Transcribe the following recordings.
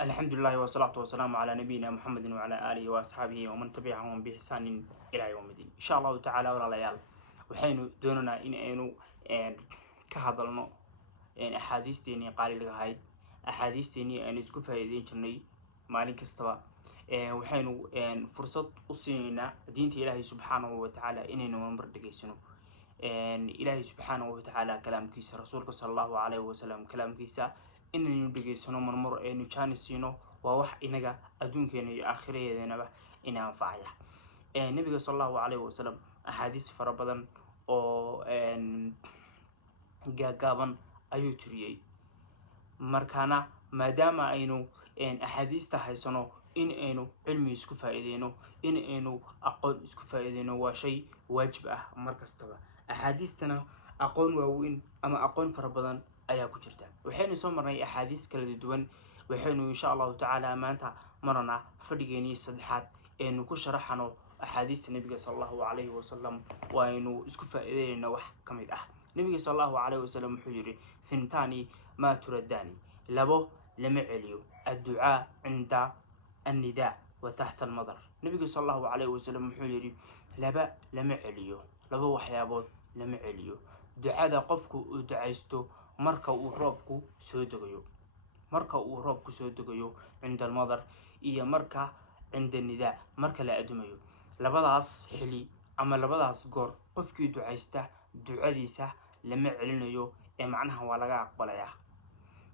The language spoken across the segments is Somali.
الحمد لله والصلاة والسلام على نبينا محمد وعلى آله وأصحابه ومن تبعهم بإحسان إلى يوم الدين إن شاء الله تعالى ولا ليال وحين دوننا إن أنو كهذا أحاديث تاني قال لهاي أحاديث تاني أن يسكو فايدين جني مالك استوى وحين فرصة أصينا دين إلهي سبحانه وتعالى إننا ونبرد جيسنو إلهي سبحانه وتعالى كلام كيس رسولك صلى الله عليه وسلم كلام كيسا إننا ندقيسنو مرمر إنو كان السينو ووح إنجا أدون كأنه آخره ذنبه إنها فعيا النبي صلى الله عليه وسلم أحاديث فربضا أو جابن أيوتريي markaana maadaama aynu axaadiista haysano in aynu cilmi isku faa'iideyno in aynu aqoon isku faa'iideyno waa shay waajib ah markastaba axaadiistana aqoon waaweyn ama aqoon fara badan ayaa ku jirta waxaynu soo marnay axaadiis kala duwan waxaynu insha allahu tacaala maanta marana fadhigeennii saddexaad aynu ku sharaxano axaadiista nebiga sala allahu calayhi wasalam waaynu isku faa'iideynayna wax ka mid ah nebiga sala allahu calayhi wasalam wuxuu yidhi thintani ما ترداني لبو لم عليو الدعاء عند النداء وتحت المطر النبي صلى الله عليه وسلم حجري لبا لم عليو لبو وحيابود لم عليو دعاء قفكو دعايستو مركا وروبكو سودغيو مركا وروبكو سودغيو عند المطر إيا مركا عند النداء مركا لا أدميو لبداس حلي أما لبداس قور قفكو دعايسته دعاديسه لم علينيو معناها ولا أقبلها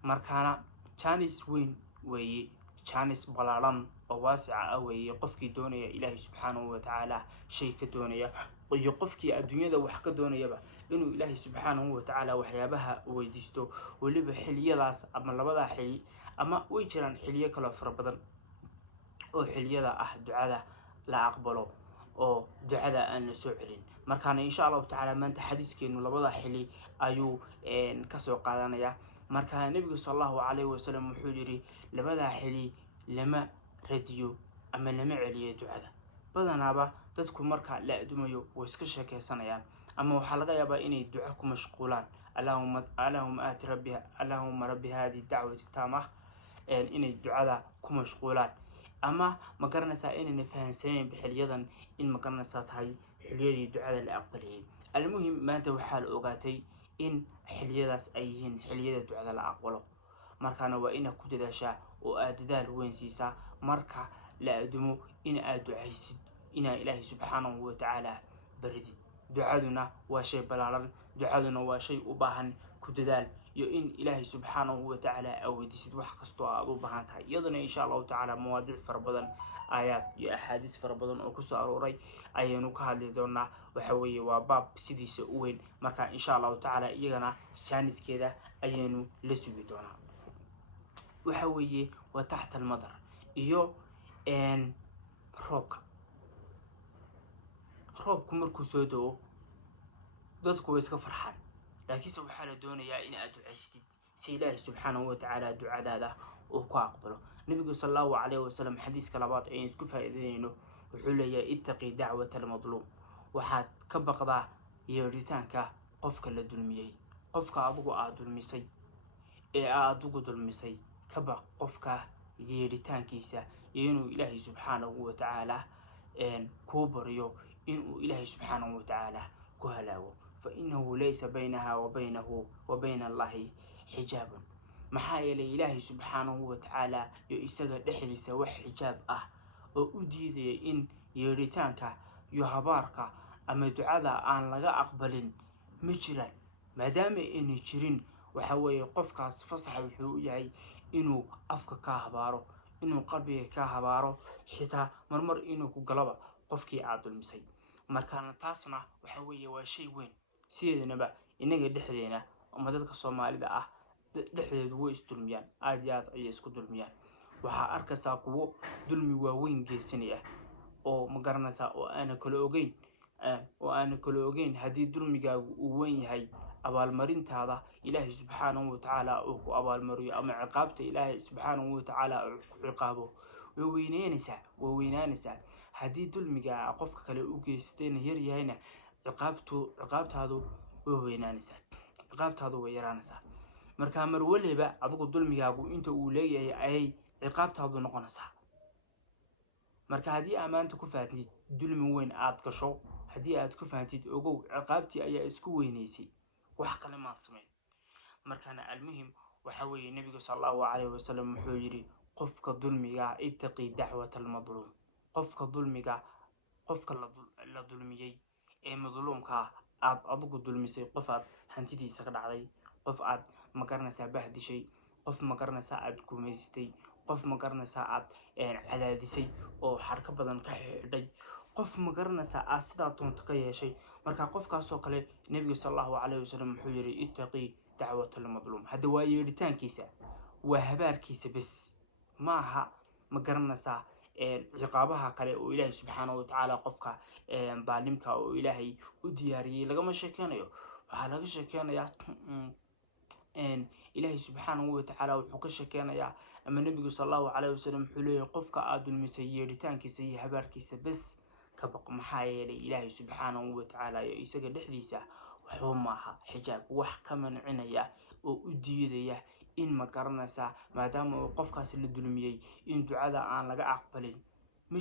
markaana Chinese weyn weeye Chinese balaalan oo waasica weeye qofkii doonaya Ilaahay subhanahu wa ta'ala shay ka doonaya iyo qofkii adduunyada wax ka doonayaba inuu Ilaahay subhanahu wa ta'ala waxyaabaha weydiisto waliba xiliyadaas ama labada xili ama way jiraan xiliyo kala fara badan oo xiliyada ah ducada la aqbalo oo ducada aan la soo celin markaana insha Allah ta'ala maanta xadiiskeenu labada xili ayuu ka soo qaadanaya markaa nabiga sallallahu alayhi wasallam wuxuu yiri labada xili lama radiyo ama lama celiyo ducada badanaaba dadku marka la adumayo way iska sheekeysanayaan ama waxa laga yaabaa inay duco ku mashquulaan allahumma aati rabbi allahumma rabbi hadi da'wati tamah inay ducada ku mashquulaan ama ma garanaysaa inay fahansaneen bixiliyadan in ma garanaysaa tahay xiliyadii ducada la aqbaliyay almuhim maanta waxa la ogaatay in xiliyadaas ay yihiin xiliyada ducada la aqbalo markaana waa ina ku dadaashaa oo aad dadaal weyn siisaa marka la adumo in aad ducaysid ina Ilaahay subhanahu wa ta'ala baridid ducaduna waa shay balaaran ducaduna waa shay u baahan ku dadaal iyo in Ilaahay subhanahu wa ta'ala awdisid wax kasto aad u baahan tahay iyadana insha Allah ta'ala mawaadiic fara badan آيات يا أحاديث فربضن أو كسر أروري أيانو كهذي دونا وحوي وباب سيدي سوين مركا إن شاء الله تعالى يجنا شانس كده أيانو لسوي دونا وحوي وتحت المطر إيو إن روب كمركو سودو ضدكو يسكا فرحان لكن سبحانه دونا يا إن أدو عشتي سيله سبحانه وتعالى دعاء هذا وكاقبله النبي صلى الله عليه وسلم حديث كلابات أين سكفة إذينه وحولي اتقي دعوة المظلوم وحاد كبقضا يوريتانك قفك لدلميي قفك أدوغو أدلميسي أدوغو دلميسي كبق قفك يوريتانكيسا ينو إلهي سبحانه وتعالى إن كوبريو إنو إلهي سبحانه وتعالى كهلاو فإنه ليس بينها وبين الله حجاب محايا لإلهي سبحانه وتعالى يؤسد دحليس wax xijaab ah oo u diiday in yeeritaanka iyo habaarka ama ducada aan laga aqbalin ma jiraan maadaama inay jirin waxa weeye qofkaas fasax wuxuu yahay inuu afka ka habaaro inuu qalbiga ka habaaro xitaa marmar inuu ku galaba qofkii aad dulmisay markaana taasna waxa weeye waa shay weyn sideedaba inaga dhexdeena ama dadka Soomaalida ah dhexdeedu way isdulmiyaan aad iyo aad ay isku dulmiyaan waxa arkaysaa kuwo dulmi waaweyn geysanaya oo ma garanaysaa oo aan kala ogeyn hadii dulmigaagu uu weyn yahay abaalmarintaada Ilaahay subhanahu wa ta'ala oo ku abaalmariyo ama ciqaabta Ilaahay subhanahu wa ta'ala oo ku ciqaabo way weynaanaysaa hadii dulmiga qofka kale u geysteen yar yahayna ciqaabtaadu way weynaanaysaa ciqaabtaadu way yaraanaysaa marka mar waliba adigu dulmigaagu inta uu leeyahay ay ciqaabtaadu noqonaysaa. marka haddii amaanta ku fahatid dulmi weyn aad gasho, haddii aad ku fahatid ogow ciqaabtii ayaa isku weynaysay, wax kale maad samayn. markaana almuhim waxa weeye nebigu sallallahu calayhi wasallam wuxuu yidhi qofka dulmiga ittaqi dacwata almadluum. qofka dulmiga qofka la dulmiyey ee madluumka aad adigu dulmisay, qof aad hantidiisa ka dhacday, qof aad magaranaysaa bahdishay, qof magaranaysaa aad gumaysatay, qof magaranaysaa aad cadaadisay oo xarka badan ka xidhay, qof magaranaysaa aad sidaa doonto ka yeeshay. marka qofkaasoo kale nebigu sallallahu calayhi wasallam wuxuu yidhi ittaqi dacwata almadluum. hadda waa yeedhitaankiisa, waa habaarkiisa bes maaha magaranaysaa ciqaabaha kale oo ilaahay subxaanahu watacaala qofka daalimka oo ilaahay u diyaariyey lagama sheekeynayo. waxaa laga sheekeynayaa ilaahay subxaanahu watacaala wuxuu ka sheekeynayaa ama nebigu sallallahu calayhi wasallam wuxuu leeyahay qofka aad dulmisay yeedhitaankiisa iyo habaarkiisa bes ka baq, maxaa yeelay ilaahay subxaanahu watacaala iyo isaga dhexdiisa waxba maaha xijaab wax ka mancinaya oo u diidaya in magaranaysaa maadaama uu qofkaasi la dulmiyey in ducada aan laga aqbalin ma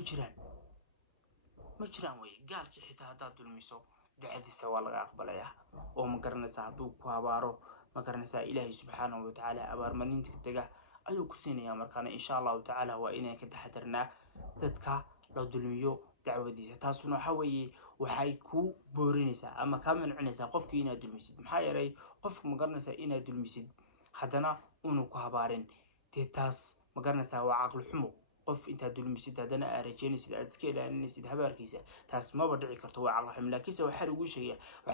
jiraan wey. gaalkii xitaa haddaad dulmiso ducadiisa waa laga aqbalayaa oo magaranaysaa hadduu ku habaaro magaranaysaa ilaahay subxaanahu watacaala abaarmarinta dega ayuu ku siinayaa. markaana insha allahu tacaala waa inaan ka taxadarnaa dadka la dulmiyo dacwadiisa. taasuna waxa weeye waxay ku boorinaysaa ama kaa mancinaysaa qofkii inaad dulmisid. maxaa yeelay qofka magaranaysaa inaad dulmisid haddana unu ku habaarin, dee taas magaranaysaa waa caqli xumo. qof intaad dulmisid haddana aad rajeynaysid aad iska ilaalinaysid habaarkiisa, taas maba dhici karto, waa caqli xumo. laakiinse waxaa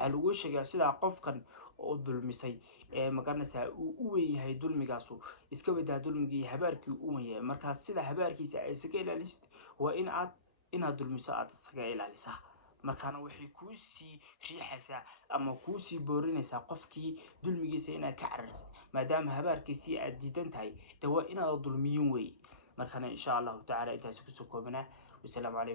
lagu sheegaa sidaa qofkan oo dulmisay ee magaranaysaa uu u weyn yahay dulmigaasu, iska badaa dulmigii habaarkii u weyn yahay. markaas sida habaarkiisa aad isaga ilaalisid waa inaad dulmiso aad isaga ilaalisaa. markaana waxay kuu sii riixaysaa ama kuu sii boorinaysaa qofkii dulmigiisa inaad ka cararsid, maadaama habaarkiisii aad diidan tahay, dee waa inaad dulmiyin wey. markaana insha allahu tacaala intaasi kusoo koobnaa. wasalaamu calaykum.